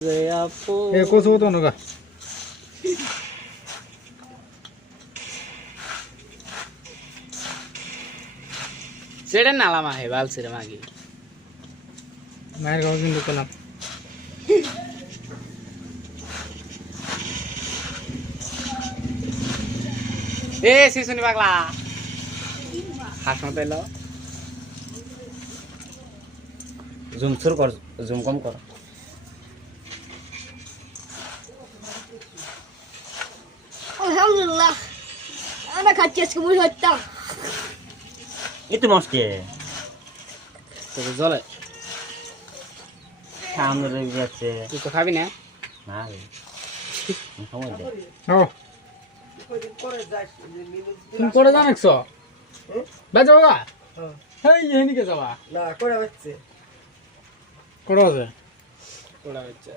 যে আপু এ কচু তো নগা সেটা নালাম আহে বাল সেরে মাগি মায়ের গাও কিন্তু পেলাম এ শিশুনি পাগলা হাস মতো এলো জুম শুরু কর জুম কম কর আলহামদুলিল্লাহ। আমরা খাচ্ছি আজকে মুড়ি হত্যা itu mesti তোকে জলে। kamu lebih biasa তুই তো খাবি না? deh ও। তুমি করে জানিস বাজা বাবা হেই এদিকে যাবা। না করে হচ্ছে করে আছে ওরা হচ্ছে